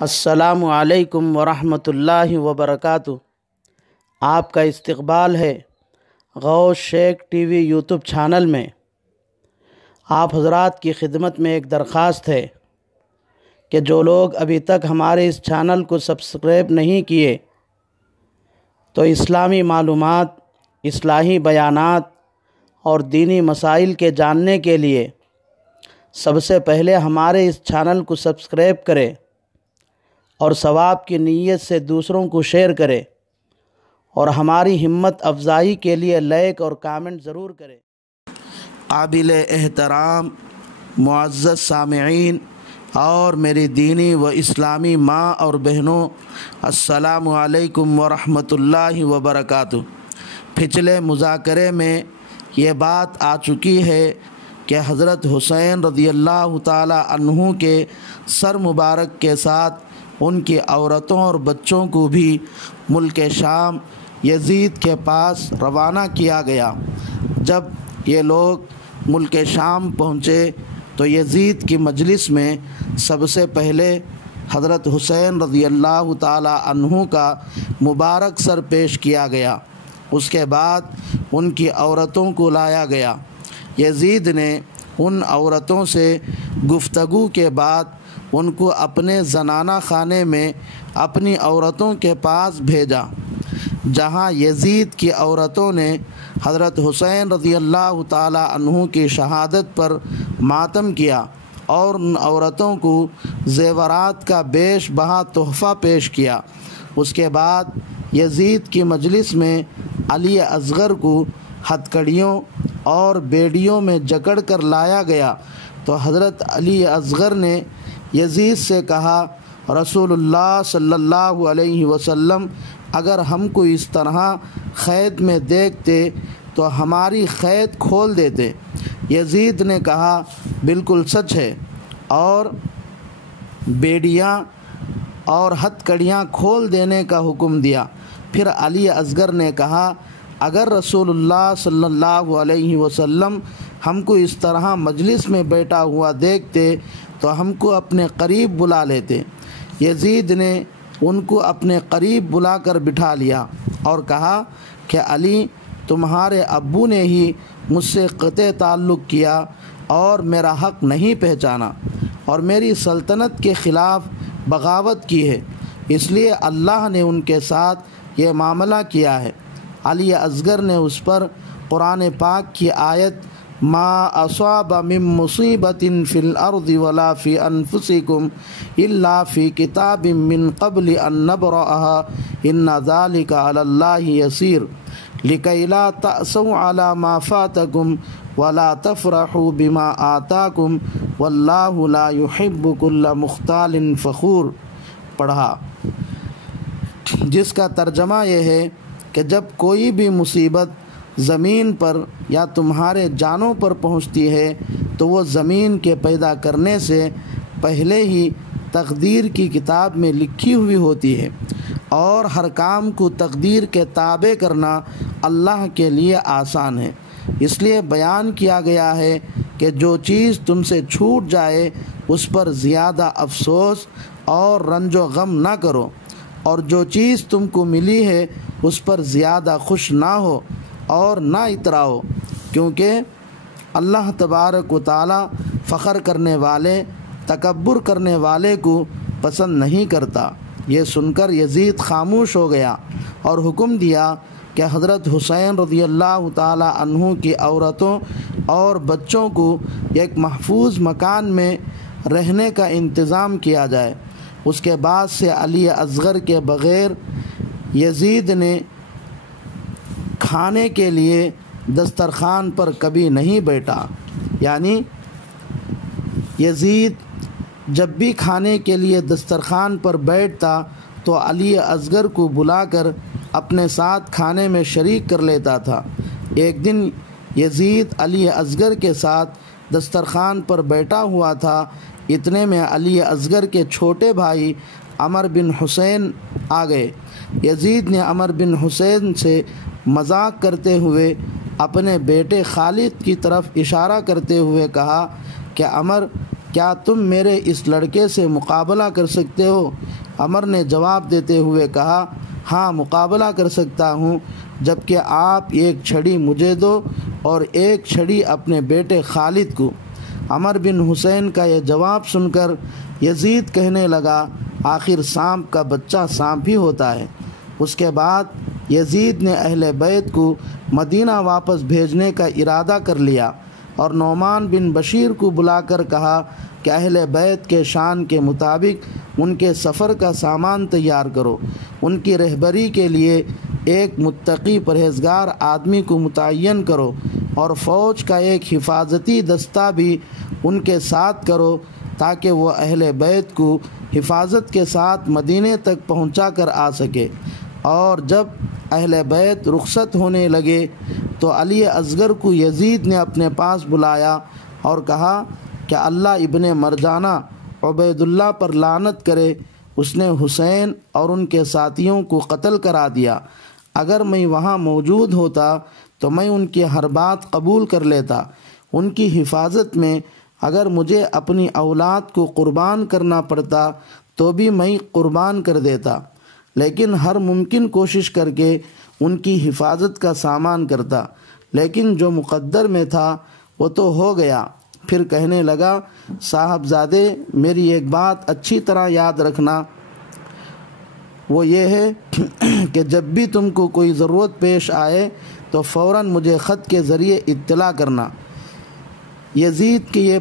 السلام علیکم ورحمۃ اللہ وبرکاتہ۔ آپ کا استقبال ہے غوث شیخ ٹی وی یوٹیوب چینل میں۔ آپ حضرات کی خدمت میں ایک درخواست ہے کہ جو لوگ ابھی تک ہمارے اس چینل کو سبسکرائب نہیں کیے تو اسلامی معلومات، اصلاحی بیانات اور دینی مسائل کے جاننے کے لیے سب سے پہلے ہمارے اس چینل کو سبسکرائب کریں اور ثواب کی نیت سے دوسروں کو شیئر کرے اور ہماری ہمت افزائی کے لیے لائک اور کامنٹ ضرور کرے۔ قابل احترام معزز سامعین اور میری دینی و اسلامی ماں اور بہنوں، السلام علیکم ورحمۃ اللہ وبرکاتہ۔ پچھلے مذاکرے میں یہ بات آ چکی ہے کہ حضرت حسین رضی اللہ تعالی عنہ کے سر مبارک کے ساتھ ان کی عورتوں اور بچوں کو بھی ملک شام یزید کے پاس روانہ کیا گیا۔ جب یہ لوگ ملک شام پہنچے تو یزید کی مجلس میں سب سے پہلے حضرت حسین رضی اللہ تعالی عنہ کا مبارک سر پیش کیا گیا۔ اس کے بعد ان کی عورتوں کو لایا گیا۔ یزید نے ان عورتوں سے گفتگو کے بعد ان کو اپنے زنانہ خانے میں اپنی عورتوں کے پاس بھیجا، جہاں یزید کی عورتوں نے حضرت حسین رضی اللہ تعالی عنہ کی شہادت پر ماتم کیا اور ان عورتوں کو زیورات کا بیش بہا تحفہ پیش کیا۔ اس کے بعد یزید کی مجلس میں علی اصغر کو ہتھکڑیوں اور بیڑیوں میں جکڑ کر لایا گیا تو حضرت علی اصغر نے یزید سے کہا، رسول اللہ صلی اللہ علیہ وسلم اگر ہم کو اس طرح قید میں دیکھتے تو ہماری قید کھول دیتے۔ یزید نے کہا، بالکل سچ ہے، اور بیڑیاں اور ہتھکڑیاں کھول دینے کا حکم دیا۔ پھر علی اصغر نے کہا، اگر رسول اللہ صلی اللہ علیہ وسلم ہم کو اس طرح مجلس میں بیٹھا ہوا دیکھتے تو ہم کو اپنے قریب بلا لیتے۔ یزید نے ان کو اپنے قریب بلا کر بٹھا لیا اور کہا کہ علی، تمہارے ابو نے ہی مجھ سے قطع تعلق کیا اور میرا حق نہیں پہچانا اور میری سلطنت کے خلاف بغاوت کی ہے، اس لیے اللہ نے ان کے ساتھ یہ معاملہ کیا ہے۔ علی اصغر نے اس پر قرآن پاک کی آیت ما اصاب من مصیبت فی الارض ولا فی انفسکم الا فی کتاب من قبل ان نبرأها ان ذلک علی اللہ یسیر لکی لا تأسوا علی ما فاتکم ولا تفرحوا بما آتاکم واللہ لا یحب کل مختال فخور پڑھا، جس کا ترجمہ یہ ہے کہ جب کوئی بھی مصیبت زمین پر یا تمہارے جانوں پر پہنچتی ہے تو وہ زمین کے پیدا کرنے سے پہلے ہی تقدیر کی کتاب میں لکھی ہوئی ہوتی ہے، اور ہر کام کو تقدیر کے تابع کرنا اللہ کے لیے آسان ہے۔ اس لیے بیان کیا گیا ہے کہ جو چیز تم سے چھوٹ جائے اس پر زیادہ افسوس اور رنج و غم نہ کرو، اور جو چیز تم کو ملی ہے اس پر زیادہ خوش نہ ہو اور نہ اتراؤ، کیونکہ اللہ تبارک و تعالی فخر کرنے والے، تکبر کرنے والے کو پسند نہیں کرتا۔ یہ سن کر یزید خاموش ہو گیا اور حکم دیا کہ حضرت حسین رضی اللہ تعالی عنہ کی عورتوں اور بچوں کو ایک محفوظ مکان میں رہنے کا انتظام کیا جائے۔ اس کے بعد سے علی اصغر کے بغیر یزید نے کھانے کے لیے دسترخوان پر کبھی نہیں بیٹھا، یعنی یزید جب بھی کھانے کے لیے دسترخوان پر بیٹھتا تو علی اصغر کو بلا کر اپنے ساتھ کھانے میں شریک کر لیتا تھا۔ ایک دن یزید علی اصغر کے ساتھ دسترخوان پر بیٹھا ہوا تھا، اتنے میں علی اصغر کے چھوٹے بھائی عمر بن حسین آ گئے۔ یزید نے عمر بن حسین سے مذاق کرتے ہوئے اپنے بیٹے خالد کی طرف اشارہ کرتے ہوئے کہا کہ عمر، کیا تم میرے اس لڑکے سے مقابلہ کر سکتے ہو؟ عمر نے جواب دیتے ہوئے کہا ہاں مقابلہ کر سکتا ہوں، جبکہ آپ ایک چھڑی مجھے دو اور ایک چھڑی اپنے بیٹے خالد کو۔ عمر بن حسین کا یہ جواب سن کر یزید کہنے لگا آخر سانپ کا بچہ سانپ ہی ہوتا ہے۔ اس کے بعد یزید نے اہل بیت کو مدینہ واپس بھیجنے کا ارادہ کر لیا اور نعمان بن بشیر کو بلا کر کہا کہ اہل بیت کے شان کے مطابق ان کے سفر کا سامان تیار کرو، ان کی رہبری کے لیے ایک متقی پرہیزگار آدمی کو متعین کرو اور فوج کا ایک حفاظتی دستہ بھی ان کے ساتھ کرو تاکہ وہ اہل بیت کو حفاظت کے ساتھ مدینے تک پہنچا کر آ سکے۔ اور جب اہل بیت رخصت ہونے لگے تو علی اصغر کو یزید نے اپنے پاس بلایا اور کہا کہ اللہ ابن مرجانہ عبید اللہ پر لعنت کرے، اس نے حسین اور ان کے ساتھیوں کو قتل کرا دیا۔ اگر میں وہاں موجود ہوتا تو میں ان کی ہر بات قبول کر لیتا، ان کی حفاظت میں اگر مجھے اپنی اولاد کو قربان کرنا پڑتا تو بھی میں قربان کر دیتا، لیکن ہر ممکن کوشش کر کے ان کی حفاظت کا سامان کرتا، لیکن جو مقدر میں تھا وہ تو ہو گیا۔ پھر کہنے لگا صاحبزادے میری ایک بات اچھی طرح یاد رکھنا، وہ یہ ہے کہ جب بھی تم کو کوئی ضرورت پیش آئے تو فوراً مجھے خط کے ذریعے اطلاع کرنا۔ یزید کی یہ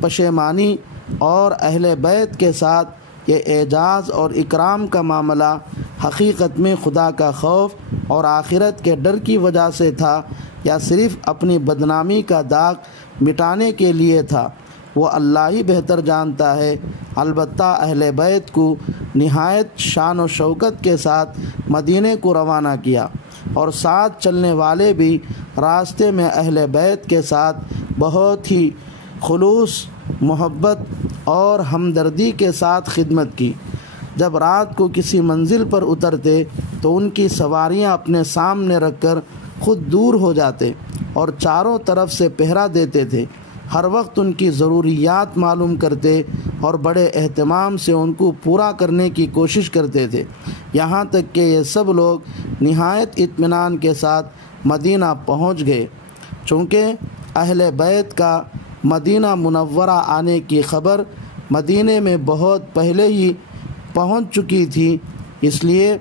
پشیمانی اور اہل بیت کے ساتھ یہ اعجاز اور اکرام کا معاملہ حقیقت میں خدا کا خوف اور آخرت کے ڈر کی وجہ سے تھا یا صرف اپنی بدنامی کا داغ مٹانے کے لیے تھا، وہ اللہ ہی بہتر جانتا ہے۔ البتہ اہل بیت کو نہایت شان و شوکت کے ساتھ مدینے کو روانہ کیا اور ساتھ چلنے والے بھی راستے میں اہل بیت کے ساتھ بہت ہی خلوص، محبت اور ہمدردی کے ساتھ خدمت کی۔ جب رات کو کسی منزل پر اترتے تو ان کی سواریاں اپنے سامنے رکھ کر خود دور ہو جاتے اور چاروں طرف سے پہرا دیتے تھے، ہر وقت ان کی ضروریات معلوم کرتے اور بڑے اہتمام سے ان کو پورا کرنے کی کوشش کرتے تھے، یہاں تک کہ یہ سب لوگ نہایت اطمینان کے ساتھ مدینہ پہنچ گئے۔ چونکہ اہل بیت کا مدینہ منورہ آنے کی خبر مدینے میں بہت پہلے ہی پہنچ چکی تھی، اس لیے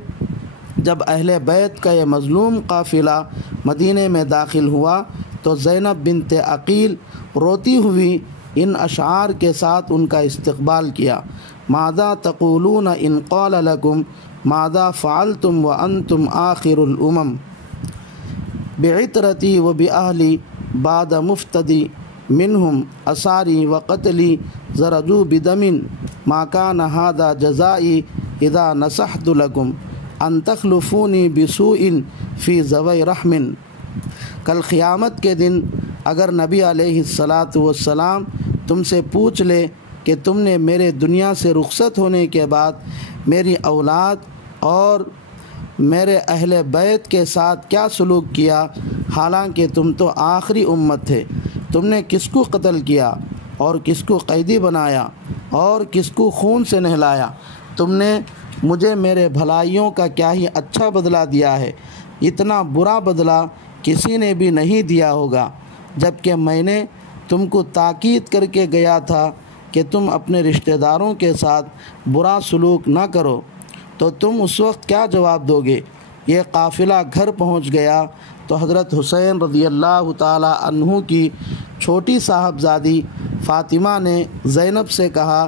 جب اہل بیت کا یہ مظلوم قافلہ مدینے میں داخل ہوا تو زینب بنت عقیل روتی ہوئی ان اشعار کے ساتھ ان کا استقبال کیا: ماذا تقولون ان قال لكم ماذا فعلتم وانتم آخر الامم بعطرتی وبأہلی بعد مفتدی منهم اساری وقتلی زرجوا بدم ما كان هذا جزائی اذا نصحت لكم ان تخلفونی بسوء فی ذوی رحم۔ کل قیامت کے دن اگر نبی علیہ السلام تم سے پوچھ لے کہ تم نے میرے دنیا سے رخصت ہونے کے بعد میری اولاد اور میرے اہل بیت کے ساتھ کیا سلوک کیا، حالانکہ تم تو آخری امت تھے، تم نے کس کو قتل کیا اور کس کو قیدی بنایا اور کس کو خون سے نہلایا، تم نے مجھے میرے بھلائیوں کا کیا ہی اچھا بدلہ دیا ہے، اتنا برا بدلہ کسی نے بھی نہیں دیا ہوگا، جبکہ میں نے تم کو تاکید کر کے گیا تھا کہ تم اپنے رشتہ داروں کے ساتھ برا سلوک نہ کرو، تو تم اس وقت کیا جواب دو گے؟ یہ قافلہ گھر پہنچ گیا تو حضرت حسین رضی اللہ تعالی عنہ کی چھوٹی صاحبزادی فاطمہ نے زینب سے کہا،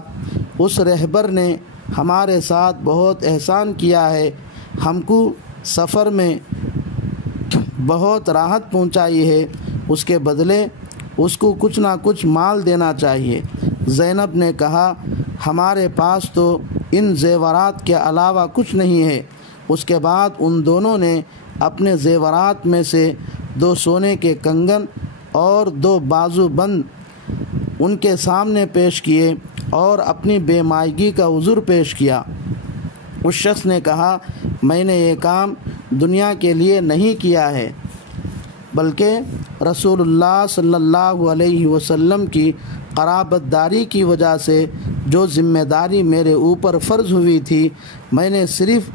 اس رہبر نے ہمارے ساتھ بہت احسان کیا ہے، ہم کو سفر میں بہت راحت پہنچائی ہے، اس کے بدلے اس کو کچھ نہ کچھ مال دینا چاہیے۔ زینب نے کہا، ہمارے پاس تو ان زیورات کے علاوہ کچھ نہیں ہے۔ اس کے بعد ان دونوں نے اپنے زیورات میں سے 2 سونے کے کنگن اور 2 بازو بند ان کے سامنے پیش کیے اور اپنی بے مائگی کا عذر پیش کیا۔ اس شخص نے کہا، میں نے یہ کام دنیا کے لیے نہیں کیا ہے بلکہ رسول اللہ صلی اللہ علیہ وسلم کی قرابت داری کی وجہ سے جو ذمہ داری میرے اوپر فرض ہوئی تھی میں نے صرف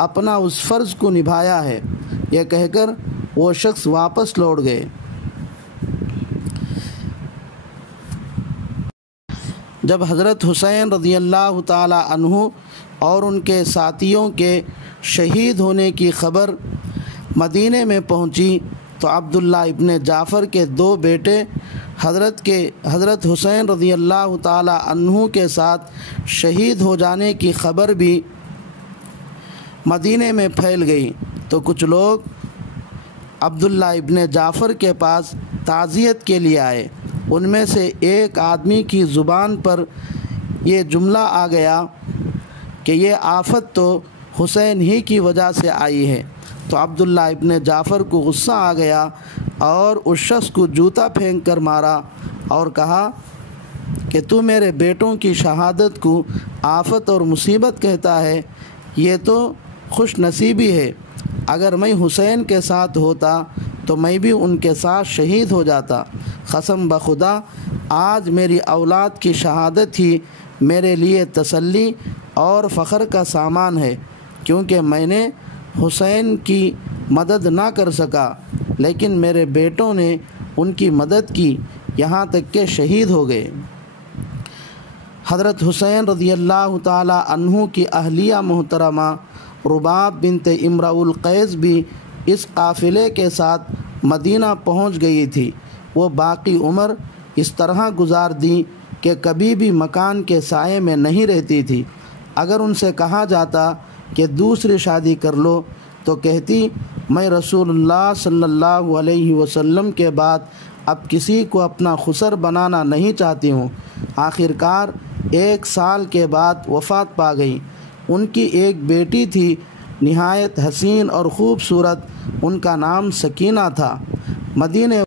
اپنا اس فرض کو نبھایا ہے، یہ کہہ کر وہ شخص واپس لوٹ گئے۔ جب حضرت حسین رضی اللہ تعالی عنہ اور ان کے ساتھیوں کے شہید ہونے کی خبر مدینے میں پہنچی تو عبداللہ ابن جعفر کے دو بیٹے حضرت حسین رضی اللہ تعالی عنہ کے ساتھ شہید ہو جانے کی خبر بھی مدینے میں پھیل گئی تو کچھ لوگ عبداللہ ابن جعفر کے پاس تعزیت کے لیے آئے۔ ان میں سے ایک آدمی کی زبان پر یہ جملہ آ گیا کہ یہ آفت تو حسین ہی کی وجہ سے آئی ہے، تو عبداللہ ابن جعفر کو غصہ آ گیا اور اس شخص کو جوتا پھینک کر مارا اور کہا کہ تو میرے بیٹوں کی شہادت کو آفت اور مصیبت کہتا ہے، یہ تو خوش نصیبی ہے، اگر میں حسین کے ساتھ ہوتا تو میں بھی ان کے ساتھ شہید ہو جاتا، قسم بخدا آج میری اولاد کی شہادت ہی میرے لیے تسلی اور فخر کا سامان ہے، کیونکہ میں نے حسین کی مدد نہ کر سکا لیکن میرے بیٹوں نے ان کی مدد کی، یہاں تک کہ شہید ہو گئے۔ حضرت حسین رضی اللہ تعالی عنہ کی اہلیہ محترمہ رباب بنت امرؤ القیس بھی اس قافلے کے ساتھ مدینہ پہنچ گئی تھی۔ وہ باقی عمر اس طرح گزار دی کہ کبھی بھی مکان کے سائے میں نہیں رہتی تھی۔ اگر ان سے کہا جاتا کہ دوسری شادی کر لو تو کہتی میں رسول اللہ صلی اللہ علیہ وسلم کے بعد اب کسی کو اپنا خسر بنانا نہیں چاہتی ہوں۔ آخرکار 1 سال کے بعد وفات پا گئی۔ ان کی ایک بیٹی تھی، نہایت حسین اور خوبصورت، ان کا نام سکینہ تھا۔ مدینے